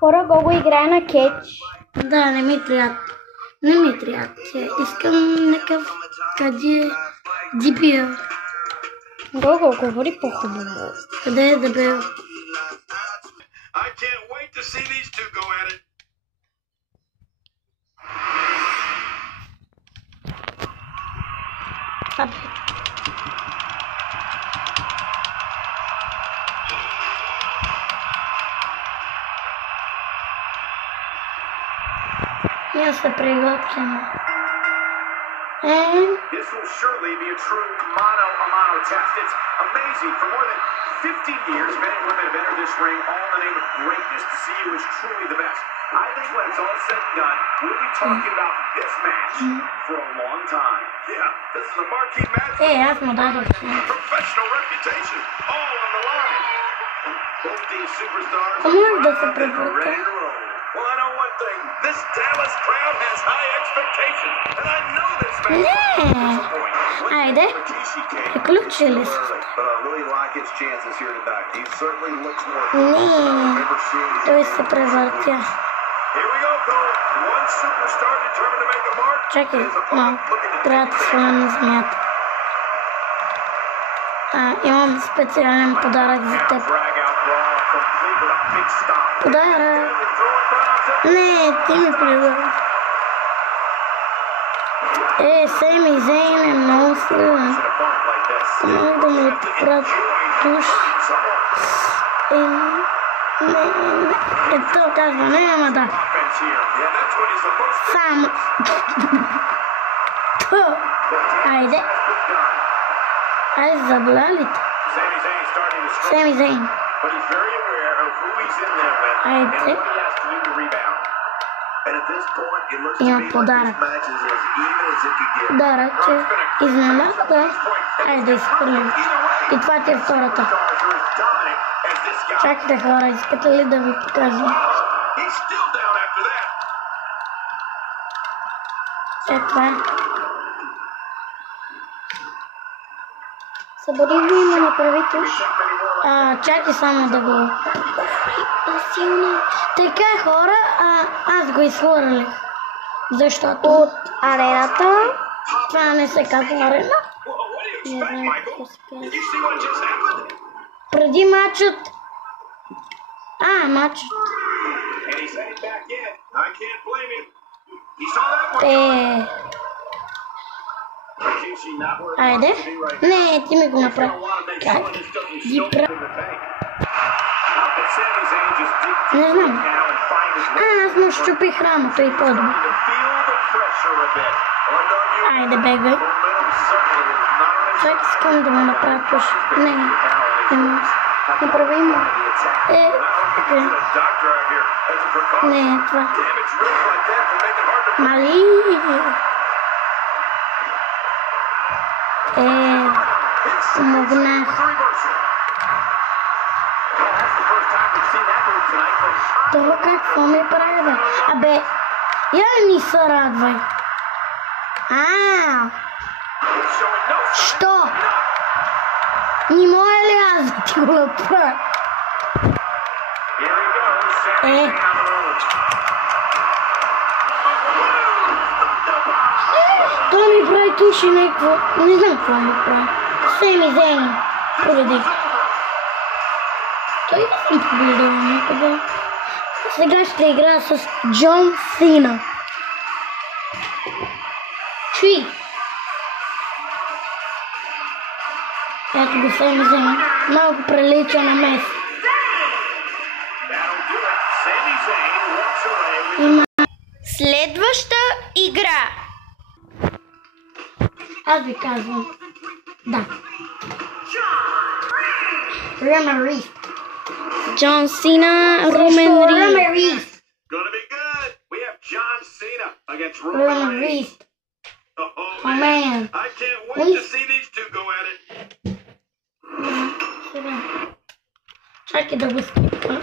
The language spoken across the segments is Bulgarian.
Хора, Гого играе на кетч. Да, не ми трябва. Не ми трябва. Искам някакъв къде дебил. Гого, говори по-хубаво. Къде е дебил? I can't wait to see these two go at it. Ние се приготвим. This will surely be a true mano-a-mano test. It's amazing. For more than 50 years, men and women have entered this ring all in the name of greatness to see who is truly the best. I think when it's all said and done, we'll be talking about this match for a long time. Yeah, this is a marquee match. Аз му дадох. Professional reputation, all on the line. Both these superstars Може да се are ready превърта. to roll. Well, I know one thing. This Dallas crowd has high expectations, and I know this match will disappoint. Айде, приключили са. Really like his chances here tonight. He certainly looks more Не, той се превъртя. Here we go, Cole. One superstar determined to make a mark. Чакай, малко. Трябва да сваля на земята. Имам специален подарък за теб. Drag out Raw, complete with a big stop. Подарък. Не, ти ми превърна. Сами Зейн е много силен. Мога да му отпрат туш. Ето казва, няма да. Само. Айде. Айде, заболялите. Сами Зейн. Айде. Има подарък. Подарък, че изненада. Айде да изхвърлим. И това ти е втората. Чакайте, хора, искате ли да ви покажа? Това е. Събуди го и ме направи туш. Чакай само да го... Силна. Така, хора, аз го изхвърлих. Защото... От арената. Това не се казва арена. Не знам какво се казва. Преди матчът... матчът. Айде. Не, ти ми го направи. Как ги прави? Не знам. Аз му щупих рамото и по-добре. Айде, бегай. Чак искам да му направя пуш. Не може. Направи му. Не е това. Мали. Помогнах. Това какво ми прави, бе? Абе, я не се радвай. Що? Не може ли аз да ти го направя? Той ми прави туши някакво. Не знам какво ми прави. Сами Зейн победих. Той да съм победил някъде. Сега ще играя с Джон Сина. Чуй! Ето го Сами Зейн. Малко прилича на Меси. Следваща игра. Аз ви казвам. Да. Ромен Рийс. Джон Сина, Ромен Рийс. Ромен Рийс. Oh man. I can't wait to see these two go at it. Чакай да го скипна.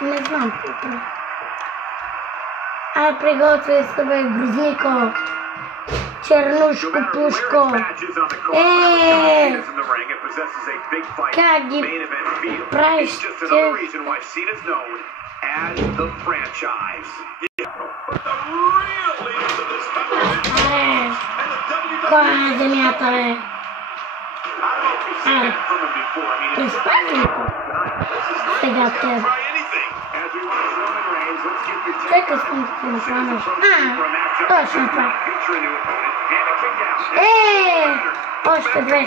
Не знам какво. Приготвяй се, бе, грознико. Чернушко пушко. possesses a big fight Как ги main event feel. правиш It's just ти? another reason why Cena's known as the franchise. But the real leaders of this competition and the WWE. Кой е на земята, бе? I don't know if we've seen that from him before. I mean, it's Изпазнико. Сега теб. try anything. As we watch Roman Reigns, let's get your take. Чакай, искам да ти направя. Точно това. Picture a new opponent and a kick out. Още две.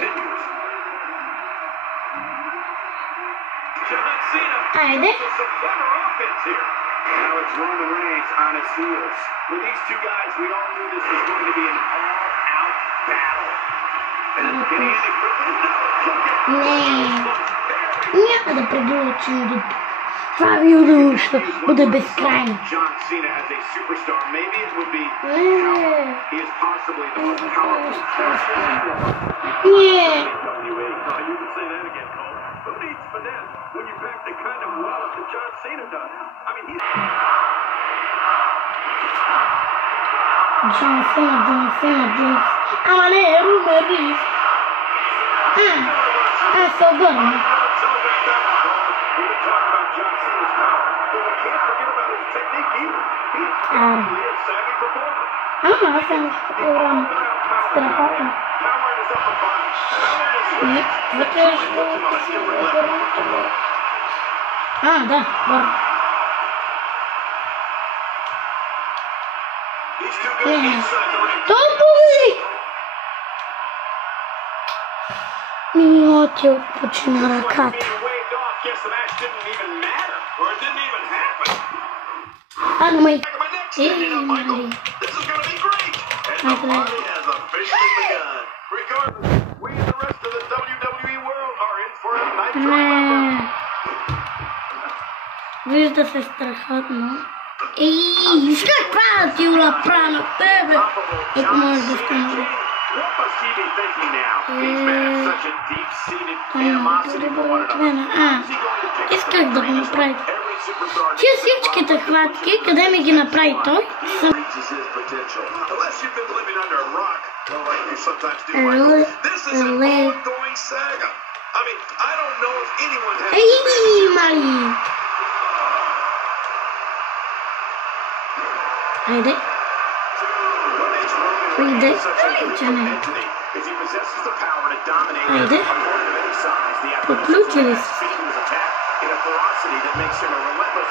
John Cena. Айде. Some clever offense here. Now it's Roman Reigns on his heels. With these two guys, we all knew this was going to be an all-out battle. And can he end it quickly? No. Не. Няма да приключим до това видео, ще бъде безкрайно. John Cena as a superstar, maybe it would be he is possibly the most powerful. Не. You can say that again, Cole. Who needs finesse when you pack the kind of wallet that John Cena does? I mean, he's... John Cena. Ама не, Roman Reigns. Аз се обърна. Аз съм страхотна. Вътре да, бърна. Толкова! Минути отпочина ръката. Май. Нали. Не. Вижда се страхотно. Виж как правя ти го направя на тебе. Ако можеш да стане. Исках да го направи. Тия всичките хватки, къде ми ги направи той? Мали! Айде. Айде. Айде. Приключили се.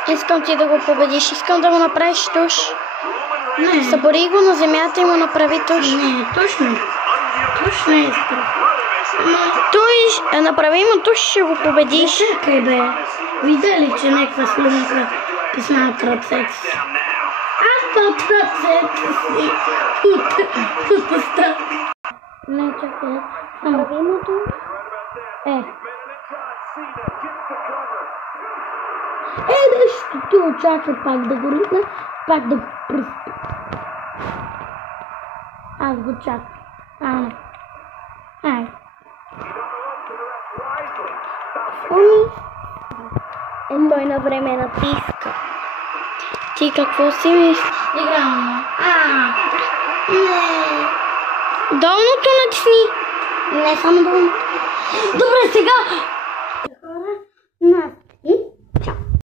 Искам ти да го победиш. Искам да му направиш туш. Не. Събори го на земята и му направи туш. Не, туш не. Туш не искам. Той направи му туш, ще го победиш. Чакай, бе. Видя ли, че някаква слюнка писна от ръцете си? От ръцете си. От уста. Не, чакай. Направи му туш. Нещо ти очаква пак да го ритна, пак да го пръспи. Аз го чакам. Ай. Той на време натиска. Ти какво си мислиш? Играм. Не. Долното натисни. Не само долното. Добре, сега.